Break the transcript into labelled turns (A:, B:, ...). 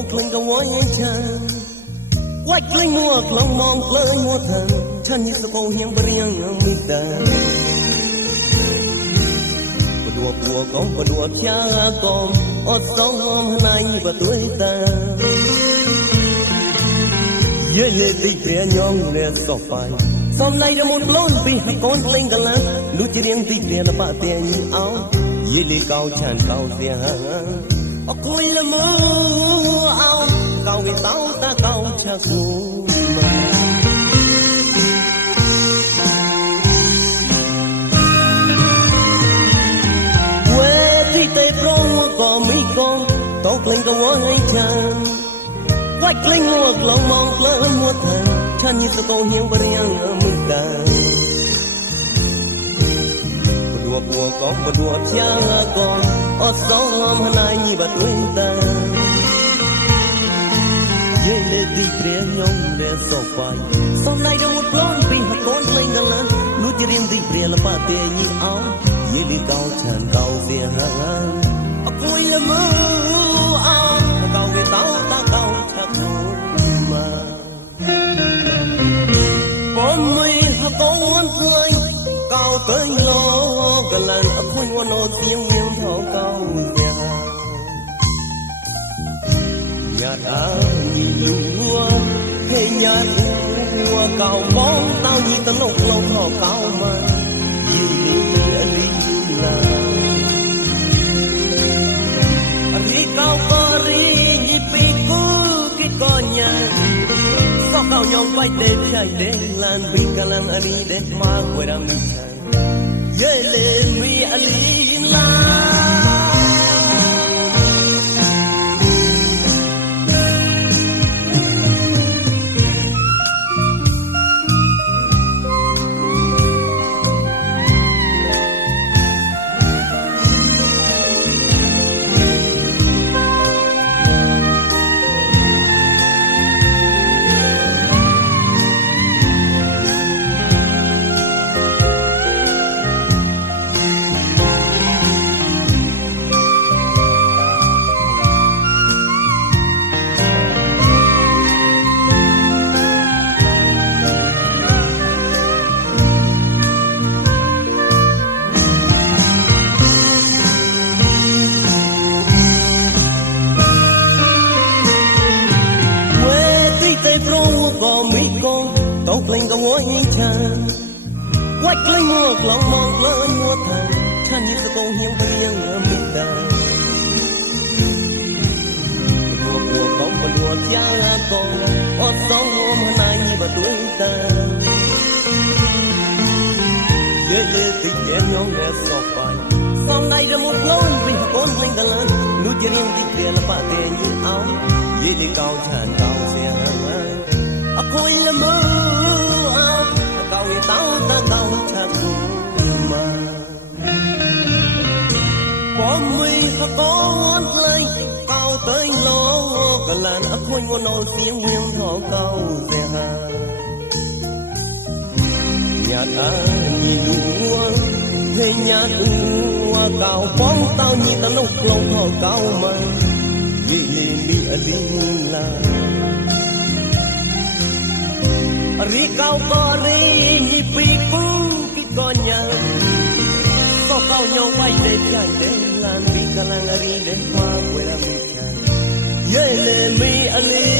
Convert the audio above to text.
A: ងភ្លេងកវយចាវាច់ភ្លេងមួក្លងមងភ្លើងមួថាថានេះសកោហៀងប្រៀងមិតាបដួបួកំបដួបជាកំអត់សងហំណៃបទួយតា យយលេទីព្រះញងរះសោះបាយសំឡៃរមុនប្លូនពីកូនលេងកលាំងលុជរៀងទីព្រះលបតែញីអោយេលេកោឆានកោទៀងអកុយលមោអោកោវិតោតាកោឆាគូវេទីតេប្រងក៏មីកងតោកលេងកងហើយ លាច់ក្លែងមួក្លងមកក្លងមួទៅឆានយីសកោហៀងបរៀងមិនដែរបដួបួក៏បដួបយ៉ាងក៏អត់សងមណៃបាត់វិញតាយេលេទីព្រាញោមដែលសុខបាយសំឡៃរងក្លងពីហកូនលេងកលាលួចរៀមទីព្រាលបាទេញីអោយេលេកោឆានកោវាហាអគួយល្មើ បំមិនហកូនភ្លេងកោទៅឡកលានអគុយវណោសៀងមានថោកោសៀហា nhạt áo nhìn lúa thế nhạt lúa cao bóng tao nhìn tao lúc lâu thọ cao mà vì lý lý là lý cao có rí nhịp bị cú ယောက်ပိုက်တဲ့ဖြိုက်တဲ့လန်ဘီကလန်အရီတဲ့မှာွယ်ရမီ យថាវាច់លេងមកឡងមកលើញួតថាខានយឺសកងហៀងព្រៀងមិតាពួកពួកកុំបលួចយ៉ាងកងអត់សងរួមណៃបដូចតាយើលេទីញញងែសោះបាញ់សំណៃរមុតងូនវិញកូនលេងដល់នោះជារៀងទីគ្រាលបាទេញីអោយេលេកោឆានកោសៀងអើអខុយល្មើ លានអគុយវណោសៀងវៀងថោកោសៀហា nhạt ai lúa thế nhạt lúa cao bóng tao nhị ta lúc lâu thọ cao mà vì lì lì ở đi là ri cao có ri nhị pi cú cái con nhà có cao nhau bay để chạy để lan đi cả lang ri để hoa quê ra mi cha ye me a.